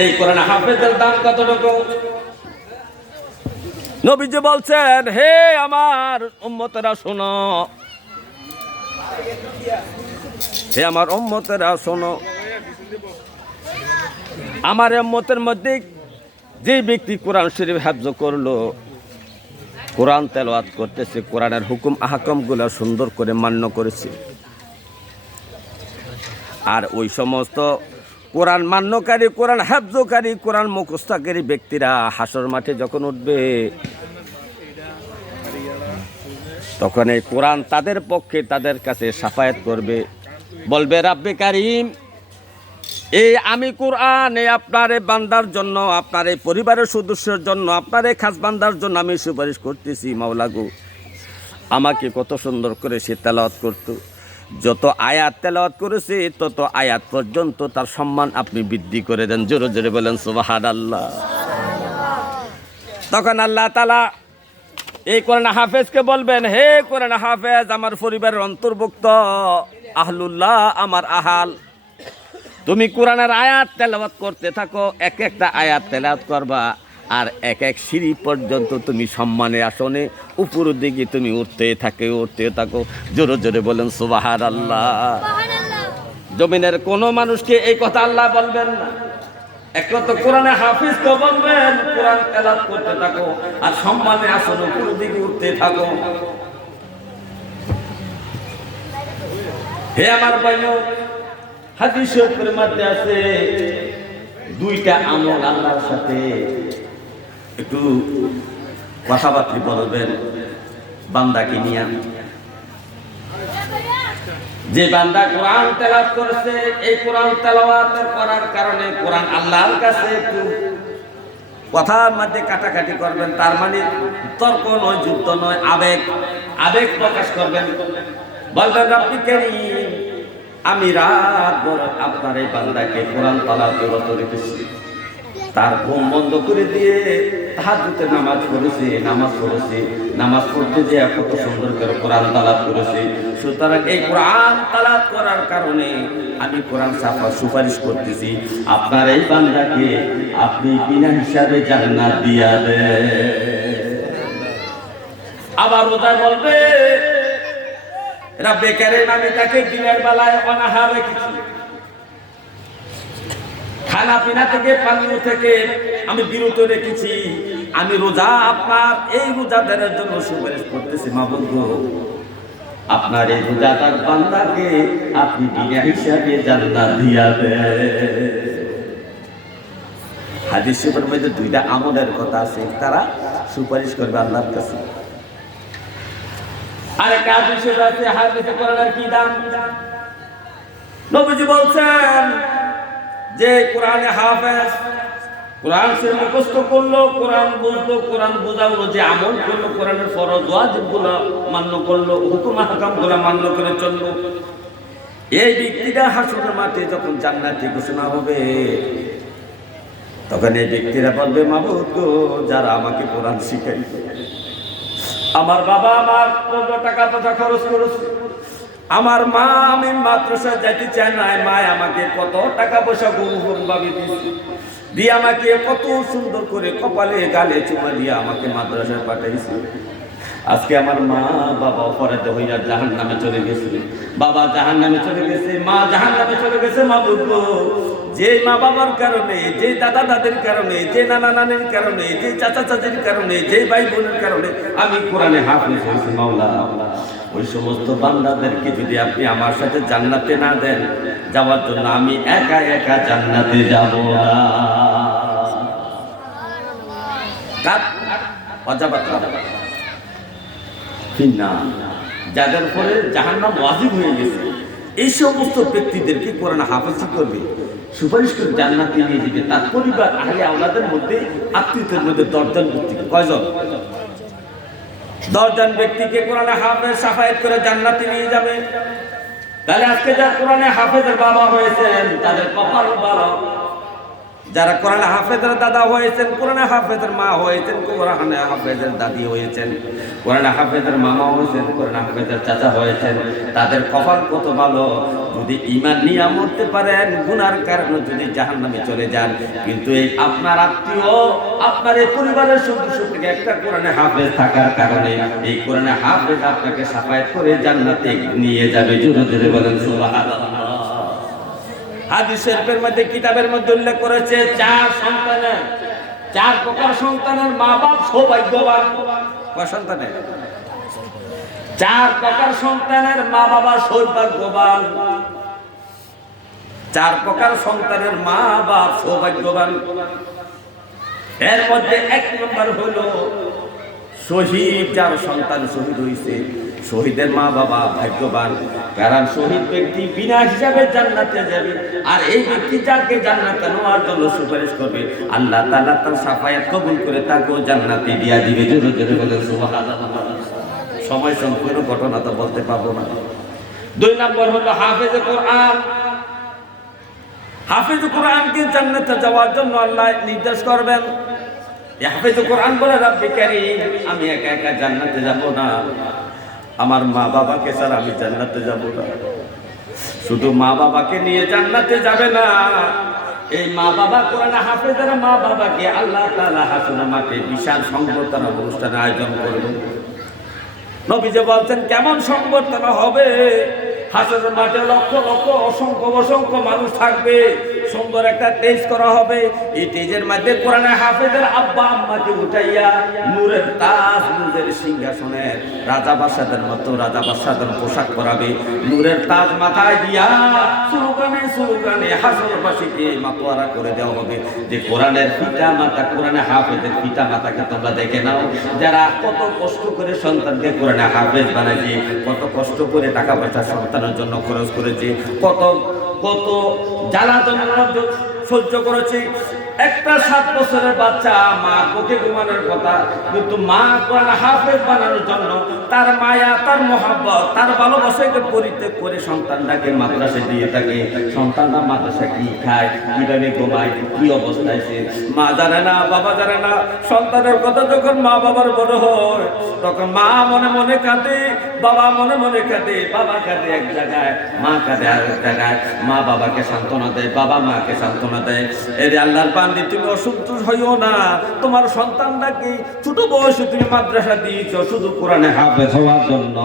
এই কোরআন হাফেজের দাম কতটুকু? নবীজি বলছেন, হে আমার উম্মতেরা শোনো। হে আমার উম্মতেরা শোনো। আমার উম্মতের মধ্যে যে ব্যক্তি কোরআন শরীফ হাফজ করল, কোরআন তেলাওয়াত করতেছে, কোরআনের হুকুম, আহকামগুলো সুন্দর করে মান্য করেছে। আর ওই সমস্ত কোরআন মান্যকারী, কোরআন হাফজকারী, কোরআন মুখস্তাকারী ব্যক্তিরা হাসর মাঠে যখন উঠবে, তখন এই কোরআন তাদের পক্ষে তাদের কাছে সাফায়াত করবে। বলবে, রাব্বে কারিম, এই আমি কোরআন, এই আপনার বান্দার জন্য, আপনার এই পরিবারের সদস্যের জন্য, আপনার এই খাস বান্দার জন্য আমি সুপারিশ করতেছি মাওলাগু আমাকে কত সুন্দর করে সে তেলাওয়াত করতো। যত আয়াত তেলাওয়াত করেছে, তত আয়াত পর্যন্ত তার সম্মান আপনি বৃদ্ধি করে দেন। জোরে জোরে বলেন সুবাহান আল্লাহ তখন আল্লাহ তালা এই কোরআন হাফেজকে বলবেন, হে কোরআন হাফেজ, আমার পরিবারের অন্তর্ভুক্ত, আহলুল্লাহ, আমার আহাল। তুমি কোরআনের আয়াত তেলাওয়াত করতে থাকো, এক একটা আয়াত তেলাওয়াত করবা। আর এক এক সিঁড়ি পর্যন্ত তুমি সম্মানে আসনে উপরের দিকে তুমি উঠতে থাকে উঠতে থাকো। জোরে জোরে বলেন সুবাহার আল্লাহ জমিনের কোনো মানুষকে এই কথা আল্লাহ বলবেন না। কোরআনে হাফিজ তো বলবেন কোরআন তেলাত করতে থাকো আর সম্মানে আসন উপরের দিকে উঠতে থাকো। হে আমার হাদিস আছে দুইটা আমল আল্লাহর সাথে। একটু কথাবার্তি বলবেন বান্দাকে নিয়ে। যে বান্দা কোরআন তেলাপ করেছে, এই কোরআন তেলাওয়াত করার কারণে কোরআন আল্লাহর কাছে একটু কথার মধ্যে কাটাকাটি করবেন, তার মানে তর্ক নয়, যুদ্ধ নয়, আবেগ আবেগ প্রকাশ করবেন। বলবেন, আপনি কেনি আমি রাত ভর আপনার এই বান্দাকে কোরআন তালাতে রত রেখেছি। তার ঘুম বন্ধ করে দিয়ে তাহাজুতে নামাজ পড়েছে নামাজ পড়েছে, নামাজ পড়তে যে কত সুন্দর করে কোরআন তালাত করেছে। সুতরাং এই কোরআন তালাত করার কারণে আমি কোরআন সাফা সুপারিশ করতেছি। আপনার এই বান্দাকে আপনি বিনা হিসাবে জান্নাত দিয়া দে আবার ওটাই বলবে এরা বেকারের নামে তাকে দিনের বেলায় অনাহার রেখেছি খানা পিনা থেকে পানীয় থেকে আমি বিরত রেখেছি। আমি রোজা আপনার এই রোজা রোজাদারের জন্য সুপারিশ করতেছি, মা বন্ধু আপনার এই রোজাদার বান্দাকে আপনি বিনা হিসাবে জান্নাত দিয়া হাদিস শরীফের মধ্যে দুইটা আমলের কথা আছে তারা সুপারিশ করবে আল্লাহর কাছে। আরে কাজ হিসেবে আছে, হাদিসে কোরআনের কি দাম? নবীজি বলছেন যে কোরআনে হাফেজ, কোরআন সে মুখস্থ করল, কোরআন বুঝলো কোরআন বোঝালো, যে আমল করল, কোরআনের ফরজ ওয়াজিবগুলো মান্য করল, হুকুম হাকামগুলো মান্য করে চলল। এই ব্যক্তিটা হাসুরের মাঠে যখন জান্নাতি ঘোষণা হবে, তখন এই ব্যক্তিরা বলবে, মাবুদ গো, যারা আমাকে কোরআন শিখাই আমার বাবা আমার টাকা পয়সা খরচ করেছে আমার মা, আমি মাদ্রাসা যাইতে চাই নাই মা আমাকে কত টাকা পয়সা গুরু ভাবে দিয়েছে। দিয়ে আমাকে কত সুন্দর করে কপালে, গালে চুমা দিয়ে আমাকে মাদ্রাসায় পাঠাইছে। আজকে আমার মা, বাবা অপরাধ হইয়া জাহান নামে চলে গেছে। বাবা জাহান নামে চলে গেছে, মা জাহান নামে চলে গেছে, মা বুঝব যে মা বাবার কারণে, যে দাদা দাদির কারণে, যে নানা নানির কারণে, যে চাচা চাচির কারণে, যে ভাই বোনের কারণে আমি কোরআনে হাফিজ হয়েছি, মাওলা। ওই সমস্ত বান্দাদেরকে যদি আপনি আমার সাথে জান্নাতে না দেন, যাওয়ার জন্য আমি একা একা জান্নাতে যাব না। যাদের পরে জাহান্নাম ওয়াজিব হয়ে গেছে। এই সমস্ত ব্যক্তিদেরকে কোরআন হাফেজি করবে। সুপারিশ করে জান্নাতে নিয়ে যাবে। তার পরিবার, আহলে আওলাদের মধ্যে, আত্মীয়দের মধ্যে দশজন ব্যক্তিকে কয়জন? দশজন ব্যক্তিকে কোরআনে হাফেজ সাফায়াত করে জান্নাতে নিয়ে যাবে। তাহলে আজকে যারা কোরআনে হাফেজের বাবা হয়েছেন, তাদের কপাল ভালো। যারা কোরআনে হাফেজের দাদা হয়েছেন, কোরআনে হাফেজের মা হয়েছেন, কোরআনে হাফেজের দাদি হয়েছেন, কোরআনে হাফেজের মামা হয়েছেন, কোরআনে হাফেজের চাচা হয়েছেন, তাদের কপাল কত ভালো। যদি ইমান নিয়ে মরতে পারেন, গুনার কারণে যদি জাহান নামে চলে যান। কিন্তু এই আপনার আত্মীয়, আপনার এই পরিবারের সদস্য থেকে একটা কোরআনে হাফেজ থাকার কারণে এই কোরআনে হাফেজ আপনাকে সাফায়াত করে জান্নাতে নিয়ে যাবে। জোরে জোরে বলেন, সুবহানাল্লাহ। হাদিস শরীফের মধ্যে কিতাবের মধ্যে উল্লেখ করেছে, চার সন্তানের, চার প্রকার সন্তানের মা বাপ সৌভাগ্যবান সন্তানের? চার প্রকার সন্তানের মা বাবা সৌভাগ্যবান। চার প্রকার সন্তানের মা বাপ সৌভাগ্যবান। এর মধ্যে এক নম্বর হলো, শহীদ যার সন্তান শহীদ হয়েছে শহীদের মা বাবা ভাগ্যবান। কারণ শহীদ ব্যক্তি বিনা হিসাবে জান্নাতে যাবে, আর এই ব্যক্তি যাকে জান্নাতে নেওয়ার জন্য সুপারিশ করবে, আল্লাহ তাআলা তার সাফায়াত কবুল করে তাকেও জান্নাতে দিয়া দিবে। জোরে সময় সম্পূর্ণ ঘটনা তো বলতে পারব না। দুই নম্বর হলো হাফেজ কোরআন। হাফেজ কোরআনকে জান্নাতে যাওয়ার জন্য আল্লাহ নির্দেশ করবেন। হাফেজ কোরআন বলে, রাব্বি কারীম, আমি একা একা জান্নাতে যাব না। আমার মা বাবাকে স্যার আমি জান্নাতে যাব না। শুধু মা বাবাকে নিয়ে জান্নাতে যাবে না। এই মা বাবা কোরআন হাফেজের মা বাবাকে আল্লাহ তাআলা হাসনা মাঠে বিশাল সংবর্ধনা অনুষ্ঠান আয়োজন করবেন। নবী যে বলছেন, কেমন সংবর্ধনা হবে? হাসের মাঠে লক্ষ লক্ষ, অসংখ্য অসংখ্য মানুষ থাকবে। সুন্দর একটা তেজ করা হবে। এই টেজের মধ্যে কোরআনে হাফেজের আব্বা আম্মাকে উঠাইয়া নূরের তাজ, নূরের সিংহাসনে রাজা বাসাদের মতো রাজা বাসাদের পোশাক পরাবে। নূরের তাজ মাথায় দিয়া সুলগানে সুলগানে করে দেওয়া হবে। যে কোরআনের পিতা মাতা কোরআনে হাফেজের পিতা মাতাকে তোমরা দেখে নাও। যারা কত কষ্ট করে সন্তানকে কোরআনে হাফেজ বানাইছে, কত কষ্ট করে টাকা পয়সা সন্তানের জন্য খরচ করেছে, কত কত জ্বালা যন্ত্রণা সহ্য করেছে একটা সাত বছরের বাচ্চা, মা কোকে ঘুমানোর কথা, কিন্তু মা কোরআন হাফেজ বানানোর জন্য তার মায়া, তার মহাব্বত, তার ভালোবাসাকে পরিত্যাগ করে সন্তানটাকে মাদ্রাসে দিয়ে থাকে। সন্তানরা মাদ্রাসা কি খায়, কীভাবে ঘুমায়, কি অবস্থায় সে? মা জানে না, বাবা জানে না। সন্তানের কথা যখন মা বাবার বড় হয়, তখন মা মনে মনে কাঁদে বাবা মনে মনে কাঁদে, বাবা কাঁদে এক জায়গায়, মা কাঁদে আর এক জায়গায়। মা বাবাকে সান্ত্বনা দেয়, বাবা মাকে সান্ত্বনা দেয়। আল্লাহর বান্দি, তুমি হইও না। তোমার সন্তানটাকে ছোট বয়সে তুমি মাদ্রাসা দিয়েছ? শুধু কোরআনে হাফেজ হওয়ার জন্য।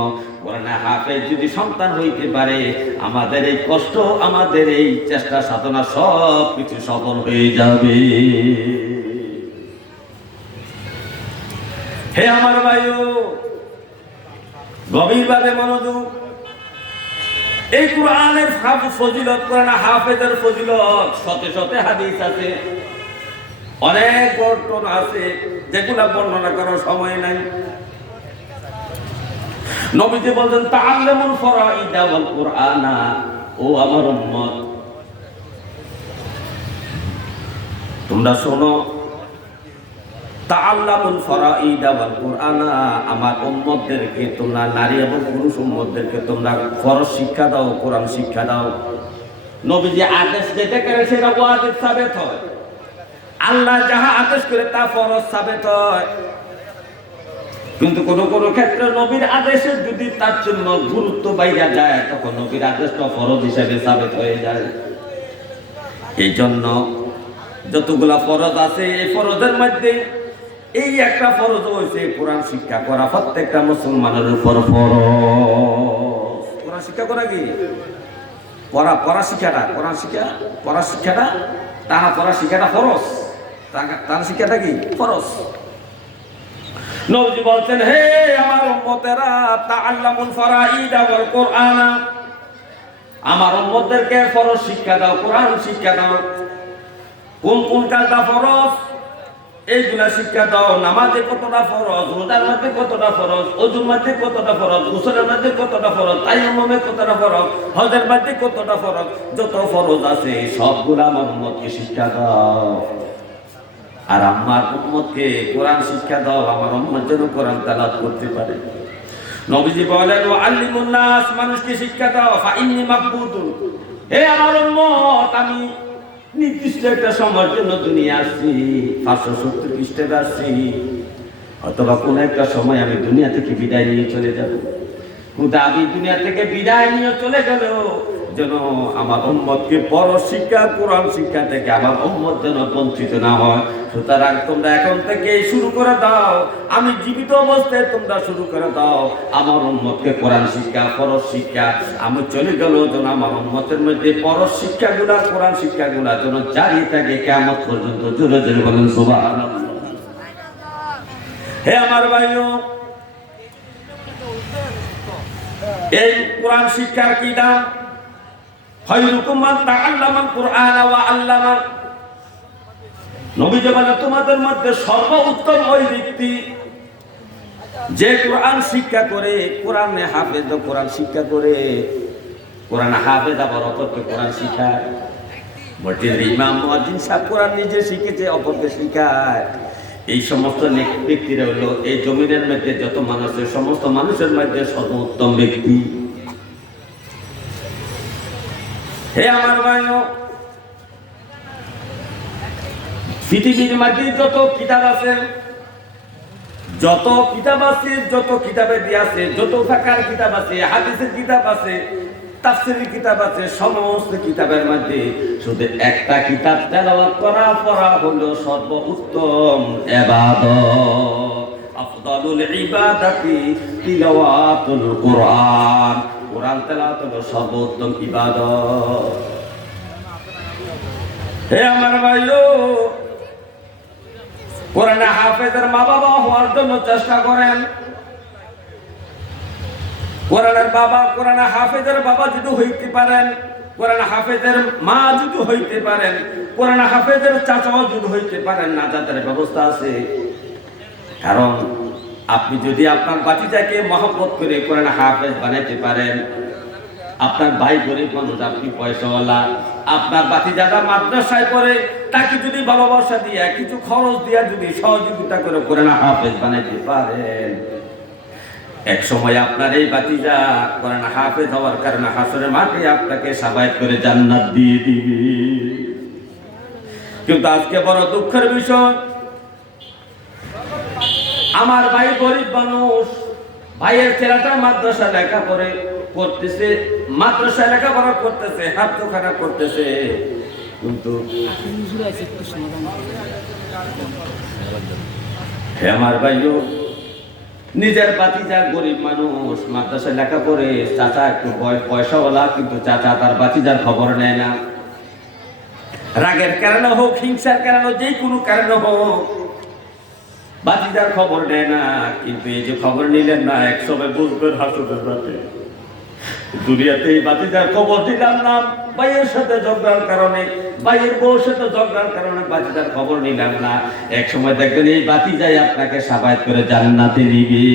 কোরআনে হাফেজ যদি সন্তান হইতে পারে, আমাদের এই কষ্ট, আমাদের এই চেষ্টা, সাধনা সব কিছু সফল হয়ে যাবে। হে আমার ভাইও গভীরভাবে মনোযোগ। এই কোরআনের ফজিলত, কোরআন হাফেজের ফজিলত, শতে শতে হাদিস আছে। অনেক ঘটনা আছে, যেগুলা বর্ণনা করার সময় নাই। নবীজি বলছেন, তাআল্লামুল ফরাইদা ওয়াল কুরআনা, ও আমার উম্মত। তোমরা শোনো তাআল্লামুল ফরাইদা ওয়াল কুরআনা, আমার উম্মতদেরকে তোমরা, নারী এবং পুরুষ উম্মতদেরকে তোমরা ফরজ শিক্ষা দাও, কোরআন শিক্ষা দাও। নবীজি আদেশ যেটা করে সেটা ওয়াজিব সাবেত হয়। আল্লাহ যাহা আদেশ করে তা ফরজ সাবেত হয়। কিন্তু কোন কোন ক্ষেত্রে নবীর আদেশে যদি তার জন্য গুরুত্ব বাইরা যায়, তখন নবীর আদেশটা ফরজ হিসেবে সাবেত হয়ে যায়। এই জন্য যতগুলা ফরজ আছে, এই ফরজের মধ্যে এই একটা ফরজ হয়েছে, কোরআন শিক্ষা করা প্রত্যেকটা মুসলমানের উপর ফরজ। কোরআন শিক্ষা করা কি? পড়া পড়া শিক্ষাটা, কোরআন শিক্ষা, পড়া শিক্ষাটা, টানা পড়া শিক্ষাটা ফরজ। টানা শিক্ষাটা কি? ফরজ। নবী বলছেন, হে আমার উম্মতেরা, তাআল্লামুল ফারাইদা ওয়াল কুরআনা, আমার উম্মতদেরকে ফরজ শিক্ষা দাও, কোরআন শিক্ষা দাও। কোন কোন কাজটা ফরজ? এইগুলা শিক্ষা দাও, নামাজে কতটা ফরজ, রোজার মধ্যে কতটা ফরজ, অজুর মধ্যে কতটা ফরজ, গোসলের মধ্যে কতটা ফরজ তাইয়াম্মমে কতটা ফরজ, হজের মধ্যে কতটা ফরজ, যত ফরজ আছে সবগুলা আমার উম্মতকে শিক্ষা দাও। আর আমার উম্মতকে কোরআন শিক্ষা দাও, আমার উম্মত যেন কোরআন তালাত করতে পারে। নবীজি বলেন ও আল্লিমুন নাস মানুষকে শিক্ষা দাও ফা ইন্নী মাকবুতুন হে আমার উম্মত, আমি নির্দিষ্ট একটা সময়ের জন্য দুনিয়া আসছি, পাঁচশো সত্তর খ্রিস্টাব্দে আসছি অথবা কোন একটা সময় আমি দুনিয়া থেকে বিদায় নিয়ে চলে যাব। কিন্তু আমি দুনিয়া থেকে বিদায় নিয়ে চলে গেলেও যেন আমার উম্মতকে পর শিক্ষা, কোরআন শিক্ষা থেকে আমার উম্মত যেন বঞ্চিত না হয়। সুতরাং তোমরা এখন থেকে শুরু করে দাও। আমি জীবিত অবস্থায় তোমরা শুরু করে দাও। আমার উম্মতকে কোরআন শিক্ষা পরশ শিক্ষা। আমি চলে গেল যেন আমার উম্মতের মধ্যে পরশ শিক্ষাগুলা, কোরআন শিক্ষাগুলা যেন জারি থাকে। কেমন পর্যন্ত জোরে জোরে বলেন, সুবহানাল্লাহ। হে আমার ভাইও, এই কোরআন শিক্ষার কি দাম? খৈরুকুম মান তাআল্লামা কোরআন ওয়া আল্লামা। নবী বলে, তোমাদের মধ্যে সর্বোত্তম ওই ব্যক্তি যে কোরআন শিক্ষা করে, কোরআনে হাফেজ, কোরআন শিক্ষা করে, কোরআন হাফেজ আবার অপরকে কোরআন শিখায়। মসজিদের ইমাম, মুয়াজ্জিন সাহেব কোরআন নিজে শিখেছে, অপরকে শিখায়। এই সমস্ত ব্যক্তিরা হলো, এই জমিনের মধ্যে যত মানুষের সমস্ত মানুষের মধ্যে সর্বোত্তম ব্যক্তি। হে আমার ভাইও, পৃথিবীর মধ্যে যত কিতাব আছে, যত কিতাব আছে, যত কিতাবে আছে, যত ফাঁকার কিতাব আছে, হাদিসের কিতাব আছে, তাফসিরের কিতাব আছে, সমস্ত কিতাবের মধ্যে শুধু একটা কিতাব তেলাওয়াত করা পড়া হলো সর্বোত্তম ইবাদত আফদালুল ইবাদাতি তিলাওয়াতুল কোরআন। কোরআন তেলাওয়াত হলো সর্বোত্তম ইবাদত। হে আমার ভাইও, কোরআনে হাফেজের মা বাবা হওয়ার জন্য চেষ্টা করেন। কোরআনের বাবা, কোরআনে হাফেজের বাবা যদি হইতে পারেন, কোরআন হাফেজের মা যদি হইতে পারেন, কোরআন হাফেজের চাচাও যদি হইতে পারেন না যাদের ব্যবস্থা আছে। কারণ আপনি যদি আপনার বাচ্চাকে মহব্বত করে কোরআন হাফেজ বানাইতে পারেন, আপনার ভাই গরিব মানুষ, আপনি পয়সাওয়ালা, আপনার বাতি যারা মাদ্রাসায় পড়ে, তাকে যদি ভালোবাসা দিয়া, কিছু খরচ দিয়া যদি সহযোগিতা করে কোরআন হাফেজ বানাইতে পারেন। এক সময় আপনার এই বাতিজা কোরআন হাফেজ হওয়ার কারণে হাসরের মাঠে আপনাকে সাবাই করে জান্নাত দিয়ে দিবে। কিন্তু আজকে বড় দুঃখের বিষয় আমার ভাই গরিব মানুষ, ভাইয়ের ছেলেটা মাদ্রাসা লেখা পড়ে করতেছে মাদ্রাসা লেখাপড়া করতেছে হাতখানা করতেছে। কিন্তু হে আমার ভাইও, নিজের বাতিজা গরিব মানুষ মাদ্রাসা লেখা করে চাচা একটু পয়সাওয়ালা, কিন্তু চাচা তার বাতিজার খবর নেয় না। রাগের কারণে হোক, হিংসার কারণে যে কোনো কারণে হোক বাতিদার খবর নেয় না, কিন্তু এই যে খবর নিলেন না, এক সময় বুঝবেন হাসুদের রাতে। দুনিয়াতে এই বাতিদার খবর দিলাম না, ভাইয়ের সাথে ঝগড়ার কারণে, ভাইয়ের বউর সাথে ঝগড়ার কারণে বাতিদার খবর নিলাম না। এক সময় দেখবেন এই বাতি যাই আপনাকে সাবায়াত করে জান্নাতে নিবে।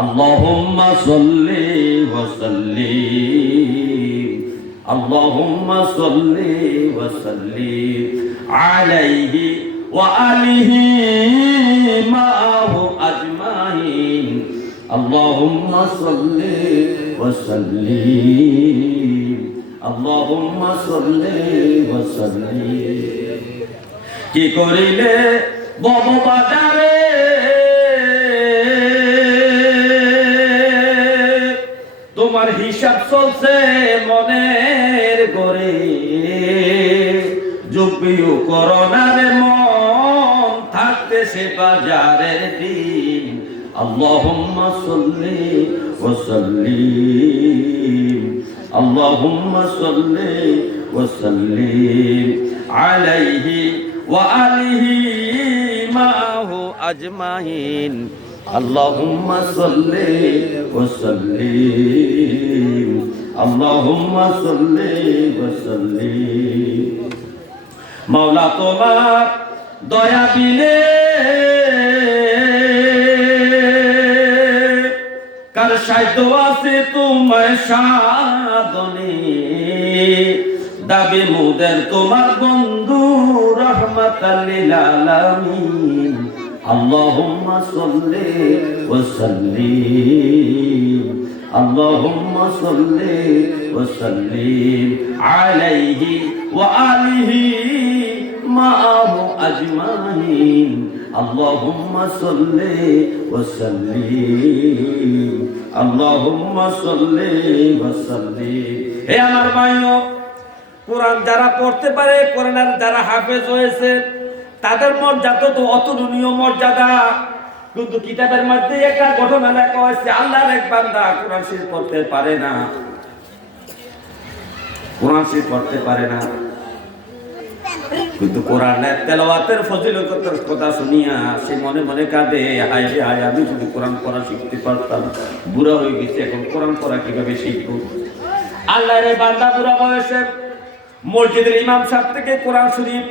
আল্লাহুম্মা সাল্লি ওয়া সাল্লিম। আল্লাহুম্মা সাল্লি ওয়া সাল্লিম। আলাইহি ওয়া আলিহি মাআহু আজমাইন اللهم صل وسلم اللهم صل وسلم কি করিলে বব বাজারে তোমার হিসাব চলছে মনের করে যুগিও করোনার মন থাকতে সে বাজারের দিন اللهم صل وسلم اللهم صل وسلم عليه وآله معه أجمعين اللهم صل وسلم اللهم صل وسلم মাওলা তোমার দয়া বিলে কার সাহিত্য আছে তোমায় সাধনে। দাবি মুদের তোমার বন্ধু রহমতাল্লিল আলামিন। আল্লাহুম্মা সাল্লি ওয়া সাল্লিম আল্লাহুম্মা সাল্লি ওয়া সাল্লিম আলাইহি ওয়া আলিহি মাআহু আজমাইন। আল্লাহুম্মা সাল্লি ওয়া সাল্লিম আল্লাহুম্মা সাল্লি ওয়া সাল্লিম হে আমার ভাইও, কোরআন যারা পড়তে পারে, কোরআনের যারা হাফেজ হয়েছে, তাদের মর্যাদা তো অতুলনীয় মর্যাদা। কিন্তু কিতাবের মধ্যে একটা ঘটনা দেখা হয়েছে, আল্লাহর এক বান্দা কোরআন শরীফ পড়তে পারে না। কোরআন শরীফ করতে পারে না। কিন্তু কোরআনের তেলাওয়াতের ফজিলতের কথা শুনিয়া সে মনে মনে কাঁদে হাই রে হাই আমি যদি কোরআন পড়া শিখতে পারতাম, বুড়া হয়ে গেছে, এখন কোরআন পড়া কীভাবে শিখব? আল্লাহর এই বান্দা, বুড়া বয়সে মসজিদের ইমাম সাহেব থেকে কোরআন শরীফ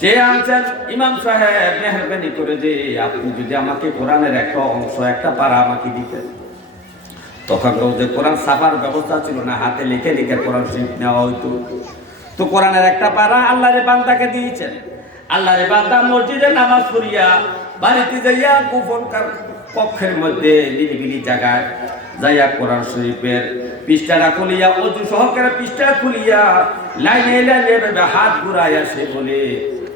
যে আনছেন, ইমাম সাহেব মেহরবানি করে যে, আপনি যদি আমাকে কোরআনের একটা অংশ, একটা পারা আমাকে দিতেন। তখন যে কোরআন ছাপার ব্যবস্থা ছিল না, হাতে লিখে লিখে কোরআন শরীফ নেওয়া হইতো। তো কোরআনের একটা পারা আল্লাহরে বান্দাকে দিয়েছেন আল্লাহরে বান্দা মসজিদে নামাজ পড়িয়া বাড়িতে যাইয়া গোপন কক্ষের মধ্যে নিরিবিলি জায়গায় যাইয়া কোরআন শরীফের পৃষ্ঠাটা খুলিয়া, অজু সহকারে পৃষ্ঠা খুলিয়া লাইনে লাইনে হাত ঘুরাইয়া সে বলে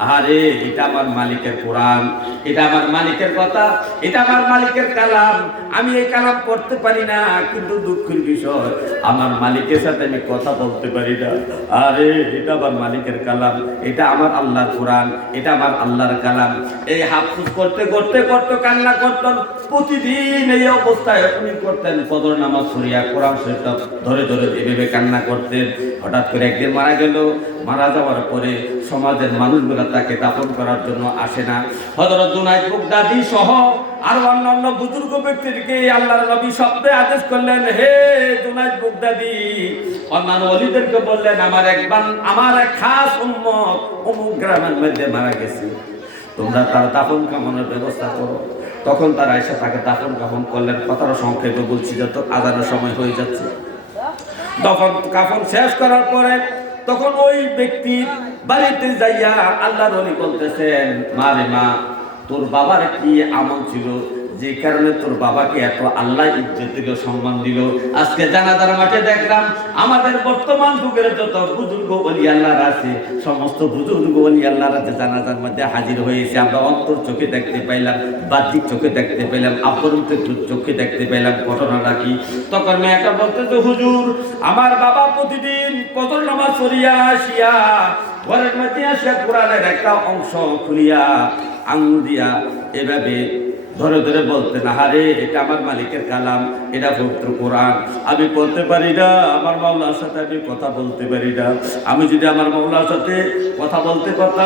আরে এটা আমার মালিকের কোরআন, এটা আমার মালিকের কথা, এটা আমার মালিকের কালাম। আমি এই কালাম করতে পারি না, কিন্তু দুঃখের বিষয়, আমার মালিকের সাথে আমি কথা বলতে পারি না। আরে, এটা আমার মালিকের কালাম, এটা আমার আল্লাহর কোরআন, এটা আমার আল্লাহর কালাম। এই হাফুজ করতে করতে, করতো কান্না করতেন প্রতিদিন এই অবস্থায় উনি করতেন ফজর নামাজ সরিয়া কোরআন শরীফটা ধরে ধরে এভাবে কান্না করতেন, হঠাৎ করে একদিন মারা গেল। মারা যাওয়ার পরে সমাজের মানুষগুলো তাকে দাফন করার জন্য আসে না। হজরত জুনাইদ বুগদাদি সহ আর অন্যান্য বুজুর্গ ব্যক্তিকে আল্লাহর নবী শব্দে আদেশ করলেন, হে জুনাইদ বুগদাদি অন্যান্য অলিদেরকে বললেন, আমার একবার আমার এক খাস উম্মত অমুক গ্রামের মধ্যে মারা গেছে। তোমরা তার দাফন কামনের ব্যবস্থা করো। তখন তারা এসে তাকে দাফন কাফন করলেন। কথাটা সংক্ষেপে বলছি যত আদানের সময় হয়ে যাচ্ছে। তখন কাফন শেষ করার পরে তখন ওই ব্যক্তির বাড়িতে যাইয়া আল্লাহ রলি বলতেছেন মা রে মা, তোর বাবার কি আমল ছিল? যে কারণে তোর বাবাকে এত আল্লাহ ইজ্জত দিল, সম্মান দিল। আজকে জানাজার মাঠে দেখলাম আমাদের বর্তমান যুগের যত বুজুর্গ অলি আল্লাহর আছে, সমস্ত বুজুর্গ অলি আল্লাহর আছে জানাজার মধ্যে হাজির হয়েছে। আমরা অন্তর চোখে দেখতে পাইলাম, বাহ্যিক চোখে দেখতে পেলাম আপরন্ত চোখে দেখতে পেলাম ঘটনাটা কি। তখন মেয়েটা বলতেছে হুজুর, আমার বাবা প্রতিদিন কত নামাজ পড়িয়া আসিয়া, ঘরের মধ্যে আসিয়া কোরআনের একটা অংশ খুলিয়া আঙুল দিয়া এভাবে ধরে ধরে বলতে না হারে এটা আমার মালিকের কালাম, এটা পবিত্র কোরআন। আমি পড়তে পারি না, আমার মাওলার সাথে আমি কথা বলতে পারি না। আমি যদি আমার মাওলার সাথে কথা বলতে পারতাম